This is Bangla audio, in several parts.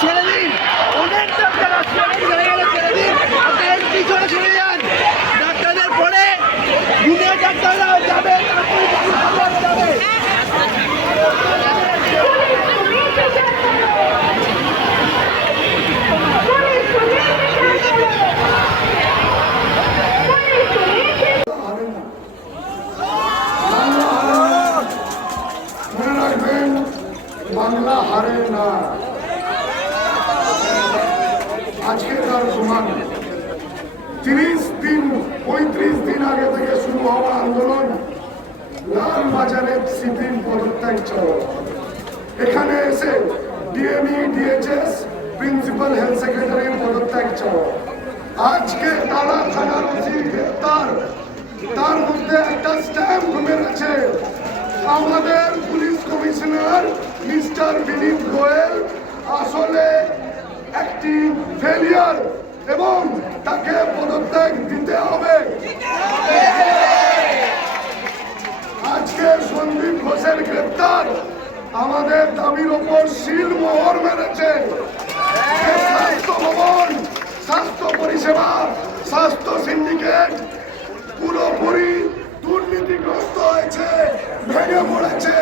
ছেড়ে দিন। অনেক ডাক্তার আশ্রয় হয়ে গেলে ছেড়ে দিন। আপনারা পিছনে ছুটে যান। ডাক্তারদের পরে দুনিয়া ডাক্তাররা যাবে যাবে। বাংলা হারে না। আজকে তার প্রমাণ তিরিশ দিন, পঁয়ত্রিশ দিন আগে থেকে শুরু হওয়া আন্দোলন লাল বাজারে সিপিএম পদত্যাগ চাওয়া এখানে এসে ডিএমই ডিএচএস প্রিন্সিপাল হেলথ সেক্রেটারির পদত্যাগ চাওয়া আজকে তারা থানার ওসির গ্রেপ্তার। তার মধ্যে একটা স্ট্যাম্প মেরেছে। আমাদের police commissioner mister Vineet Goyal আসলে একটি ফেলিয়ার এবং তাকে পদত্যাগ দিতে হবে। আজকে সন্দীপ ঘোষের গ্রেপ্তার আমাদের দাবির ওপর শিল মোহর মেরেছে। স্বাস্থ্য ভবন, স্বাস্থ্য পরিষেবা, স্বাস্থ্য সিন্ডিকেট পুরোপুরি দুর্নীতিগ্রস্ত হয়েছে, ভেঙে পড়েছে।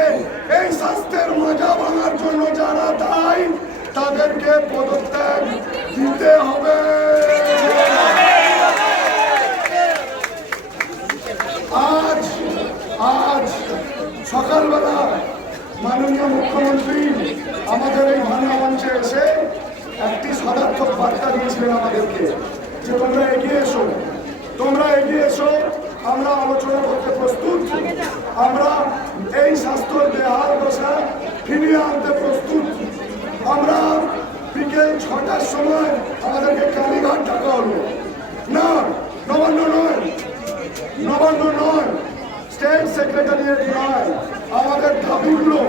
এই স্বাস্থ্যের মজা ভাঙার জন্য যারা দায়ী তাদেরকে পদত্যাগ দিতে হবে আজ আজ সকালবেলা মাননীয় মুখ্যমন্ত্রী আমাদের এই ভাঙা মঞ্চে এসে একটি সদার্থক বার্তা দিয়েছিলেন আমাদেরকে যে তোমরা এগিয়ে এসো। তোমরা এগিয়ে এসো, আমরা আলোচনা করতে প্রস্তুত। আমরা এই স্বাস্থ্য বেহাল দশা ফিরিয়ে আনতে প্রস্তুত। আমরা বিকেল ছটার সময় আমাদেরকে কালীঘাট ডাকা হলো না নবান্ন নয় নবান্ন নয় স্টেট সেক্রেটারিয়েট নয় আমাদের দাবিগুলো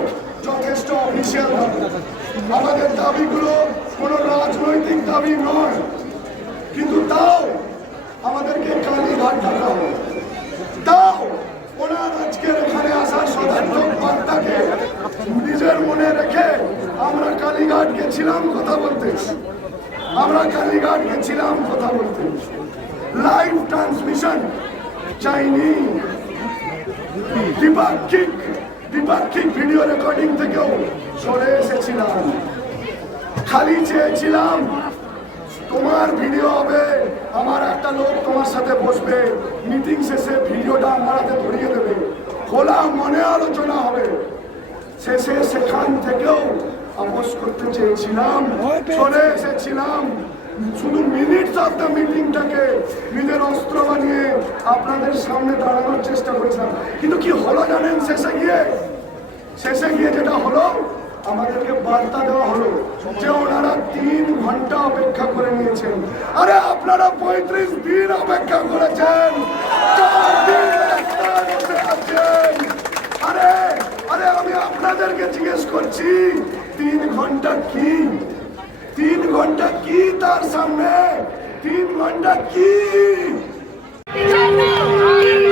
যথেষ্ট অফিসিয়াল দাবি আমাদের দাবিগুলো কোনো রাজনৈতিক দাবি নয়। কিন্তু তাও আমাদেরকে কালীঘাট ডাকা হলো তাও ওনার আজকের এখানে আসার সদার্থক নিজের মনে রেখে আমরা কালীঘাট গেছিলাম কথা বলতে। আমরা কালীঘাট গেছিলাম কথা বলতে। লাইভ ট্রান্সমিশন চাইনি দ্বিপাক্ষিক দ্বিপাক্ষিক ভিডিও রেকর্ডিং থেকেও সরে এসেছিলাম। খালি চেয়েছিলাম তোমার ভিডিও হবে আমার একটা লোক তোমার সাথে বসবে মিটিং শেষে ভিডিওটা আমার হাতে ধরিয়ে দেবে। খোলা মনে আলোচনা হবে। শেষে সেখান থেকেও আপোষ করতে চেয়েছিলাম চলে এসেছিলাম। শুধু মিনিটস অফ দ্য মিটিংটাকে নিজের আপনাদের সামনে দাঁড়ানোর চেষ্টা করেছিলাম। কিন্তু কি হলো জানেন শেষে গিয়ে? শেষে গিয়ে যেটা হলো, আমাদেরকে বার্তা দেওয়া হলো যে ওনারা তিন ঘণ্টা অপেক্ষা করে নিয়েছেন। আরে আপনারা পঁয়ত্রিশ দিন অপেক্ষা করেছেন। আরে আরে আমি আপনাদেরকে জিজ্ঞেস করছি, তিন ঘণ্টা কি? তিন ঘণ্টা কি তার সামনে? তিন ঘণ্টা কি? Tchau,